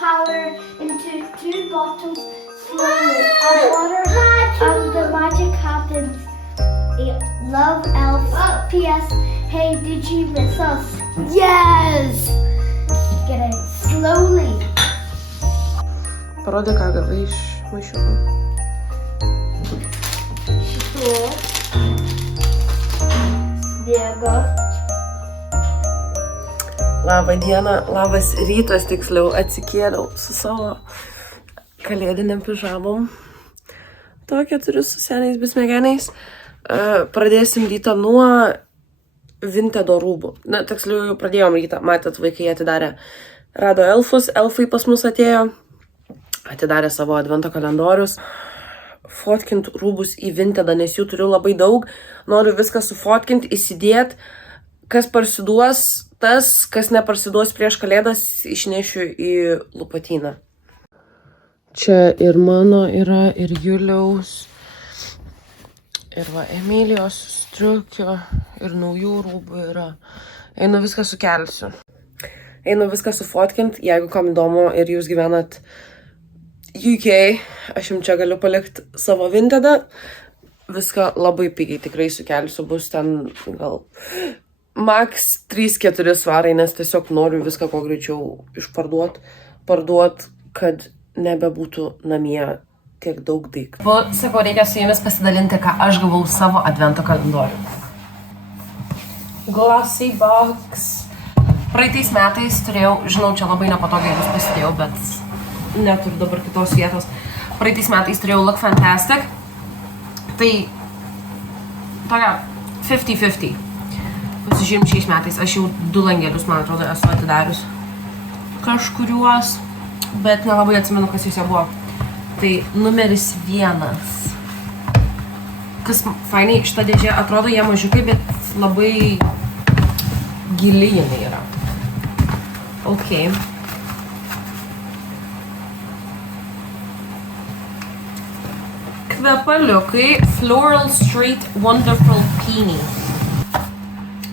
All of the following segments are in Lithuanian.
powder into 2 bottles slowly. Add water and the magic happens. Love Elf. P.S. Hey, did you miss us? Yes! Get it slowly. Parodė, ką gavai iš maišiuko. Šituo. Sniego. Labą dieną, labas rytas tiksliau, atsikėliau su savo kalėdiniam pižamom. Tokią turiu su seniais besmegeniais. Pradėsim rytą nuo Vintedo rūbų. Na, tiksliau jau pradėjom rytą, matėt, vaikai atidarė, rado elfus, elfai pas mus atėjo, atidarė savo advento kalendorius. Fotkint rūbus į Vintedą, nes jų turiu labai daug, noriu viską sufotkint, įsidėt, kas parsiduos, tas, kas neparsiduos prieš kalėdas, išnešiu į Lupatyną. Čia ir mano yra, ir Juliaus, ir va Emilijos striukio, ir naujų rūbų yra. Einu viską sukelsiu. Einu viską sufotkint, jeigu kam įdomu ir jūs gyvenat UK, aš jums čia galiu palikti savo Vintedą. Viską labai pigiai tikrai sukelsiu, bus ten gal max 3-4 svarai, nes tiesiog noriu viską kuo greičiau parduot, kad nebebūtų namie tiek daug daiktų. Sakau, reikia su jumis pasidalinti, ką aš gavau savo advento kalendorių. Glossy box. Praeitais metais turėjau, žinau, čia labai nepatogiai vis pasidėjau, bet neturiu dabar kitos vietos. Praeitais metais turėjau Look Fantastic. Tai tokia 50-50. Pasižiūrim šiais metais, aš jau 2 langelius, man atrodo, esu atidarius kažkuriuos, bet nelabai atsimenu, kas juose buvo. Tai numeris 1. Kas fainai, šita dėžė atrodo jie mažiukai, bet labai gili jinai yra. Ok. Kvepaliukai Floral Street Wonderful Peony.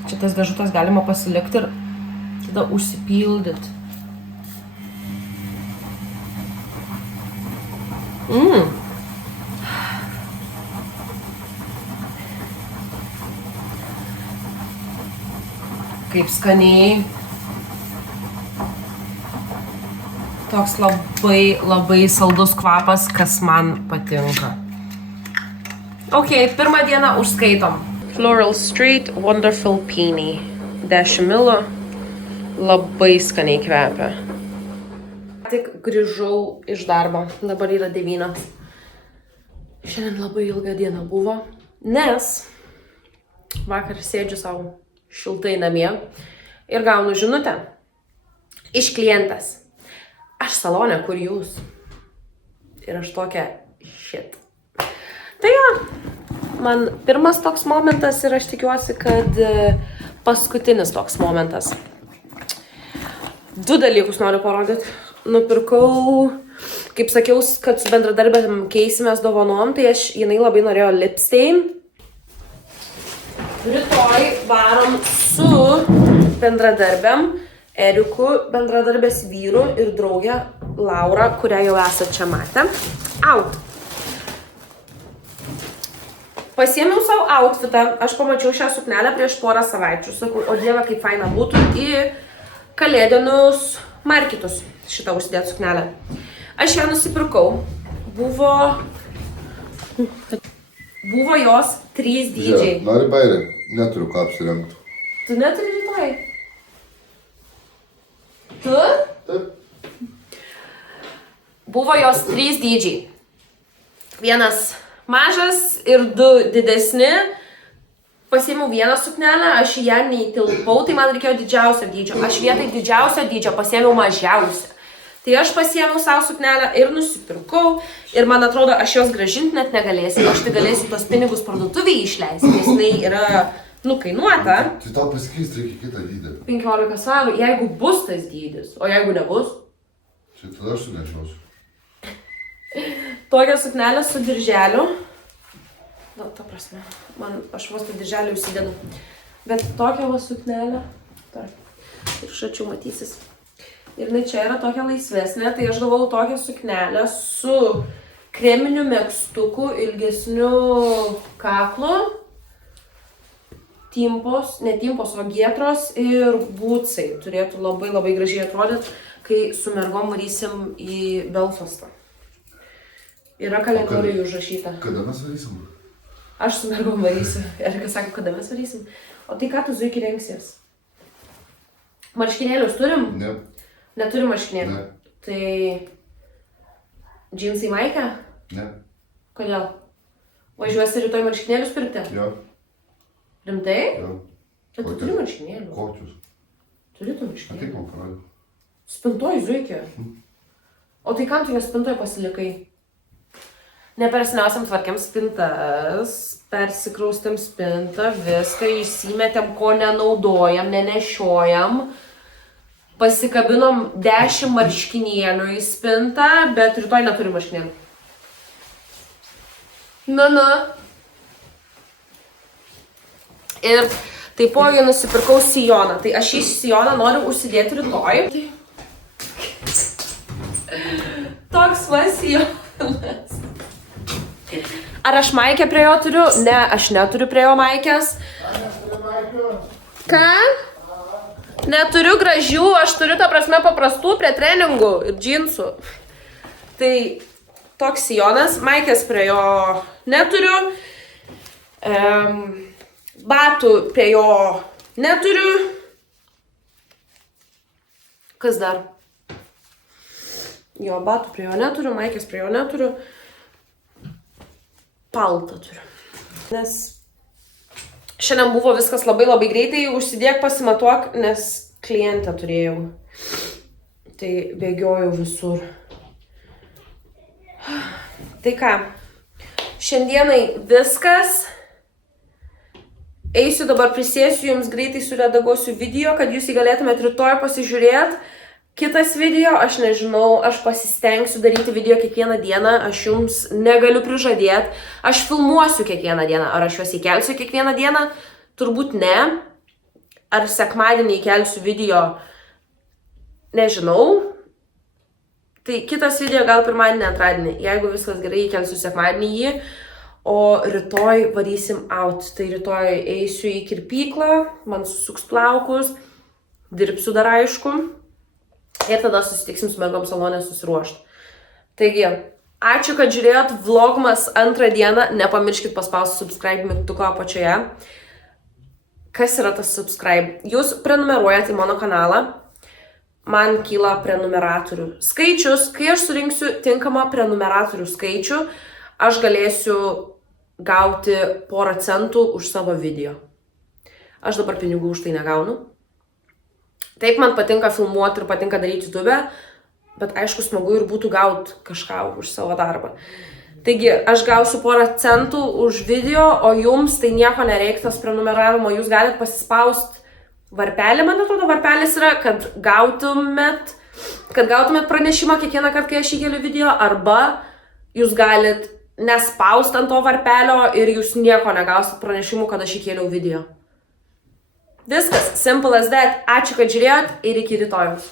Šitas dėžutas galima pasilikti ir tada užsipildyti. Kaip skaniai. Toks labai saldus kvapas, kas man patinka. Ok, pirmą dieną užskaitom. Floral Street Wonderful Peony. 10 ml. Labai skaniai kvepia. Tik grįžau iš darbo, dabar yra 9. Šiandien labai ilga diena buvo, nes vakar sėdžiu savo šiltai namie ir gaunu žinutę iš klientės. Aš salone, kur jūs? Ir aš tokia, shit. Tai jo, man pirmas toks momentas ir aš tikiuosi, kad paskutinis toks momentas. 2 dalykus noriu parodyti. Nupirkau, kaip sakiau, kad su bendradarbėm keisimės dovanom, tai jinai labai norėjo lipstain. Rytoj varom su bendradarbėm, Eriku, bendradarbės vyru ir draugė Laura, kurią jau esate čia matę. Out. Pasiėmiau savo outfitą, aš pamačiau šią suknelę prieš porą savaičių, sakau, o dieve, kaip faina būtų į kalėdinius marketus. Šitą užsidėt suknelę. Aš ją nusipirkau. Buvo jos 3 dydžiai. Nori bairį? Neturiu ką apsirengti. Tu neturi rytoj? Tu? Taip. Buvo jos 3 dydžiai. Vienas mažas ir 2 didesni. Pasiėmiau vieną suknelę, aš ją neįtilpau, tai man reikėjo didžiausio dydžio. Aš vietoj didžiausio dydžio pasiėmiau mažiausią. Tai aš pasiėmiau savo suknelę ir nusipirkau. Ir man atrodo, aš jos grąžinti net negalėsiu. Aš tai galėsiu tos pinigus parduotuviai išleisti, nes jinai yra kainuota. Tai tau pasikeisti reikia kitą dydį. 15 svarų, jeigu bus tas dydis, o jeigu nebus. Čia tada aš sunešiausiu. Tokią suknelę su dirželiu. Na, ta prasme, aš vos tą dirželį užsidedu. Bet tokią va suknelę. Ir šačiau matysis. ir jinai čia yra tokia laisvesnė, tai aš gavau tokią suknelę su kreminiu megztuku, ilgesniu kaklu, timpos, ne timpos, o gietros ir būtsai. Turėtų labai labai gražiai atrodyti, kai su mergom varysim į Belfastą. Yra kalendoriuje užrašyta. Kada mes varysim? Aš su mergom varysiu. Erika sako, kada mes varysim. O tai ką tu zuiki rengsies? Marškinėlius turim? Ne. Neturim marškinėlių? Ne. Tai džinsai maikę? Ne. Kodėl? Važiuosi rytoj marškinėlius pirkti? Jo. Rimtai? Jo. Bet tu turi marškinėlių. Kokius? Turi tu Ateik marškinėlių. man parodė. Spintoj zuikė. O tai kam tu jas spintoj pasilikai? Nepersniausiam tvarkiam spintas, persikraustėm spintą, viską išsimetėm, ko nenaudojam, nenešiojam. Pasikabinom 10 marškinėlių į spintą, bet rytoj neturi marškinėlių. Na. Ir taipogi nusipirkau sijoną. Tai aš šį sijoną noriu užsidėti rytoj. Toks va sijonas. Ar aš maikę prie jo turiu? Ne, aš neturiu prie jo maikės. Ką? Neturiu gražių, aš turiu ta prasme paprastų prie treningų ir džinsų. Tai toks sijonas, maikės prie jo neturiu. Batų prie jo neturiu. Kas dar? Jo, batų prie jo neturiu, maikės prie jo neturiu. Paltą turiu. Nes šiandien buvo viskas labai labai greitai, užsidėk pasimatuok, nes klientę turėjau. Tai bėgiojau visur. Tai ką, šiandienai viskas. Eisiu dabar, prisėsiu, jums greitai suredaguosiu video, kad jūs jį galėtumėte rytoj pasižiūrėti. Kitas video, aš nežinau, aš pasistengsiu daryti video kiekvieną dieną, aš jums negaliu prižadėti. Aš filmuosiu kiekvieną dieną, ar aš juos įkelsiu kiekvieną dieną? Turbūt ne. Ar sekmadienį įkelsiu video? Nežinau. Tai kitas video gal pirmadienį, antradienį. Jeigu viskas gerai, įkelsiu sekmadienį jį. O rytoj varysim out. Tai rytoj eisiu į kirpyklą, man susuks plaukus, dirbsiu dar aišku. Ir tada susitiksim su mergom salonė susiruošti. Taigi, ačiū, kad žiūrėjot vlogmas antrą dieną. Nepamirškit paspausti subscribe mygtuko apačioje. Kas yra tas subscribe? Jūs prenumeruojat į mano kanalą. Man kyla prenumeratorių skaičius. Kai aš surinksiu tinkamą prenumeratorių skaičių, aš galėsiu gauti porą centų už savo video. Aš dabar pinigų už tai negaunu. Taip, man patinka filmuoti ir patinka daryti YouTube, bet aišku, smagu ir būtų gauti kažką už savo darbą. Taigi, aš gausiu porą centų už video, o jums tai nieko nereikia tas prenumeravimo. Jūs galite pasispausti varpelį, man atrodo, varpelis yra, kad gautumėt pranešimą kiekvieną kartą, kai aš įkeliu video, arba jūs galite nespausti ant to varpelio ir jūs nieko negausit pranešimų, kad aš įkėliau video. Viskas, simple as that. Ačiū, kad žiūrėjot ir iki rytojaus.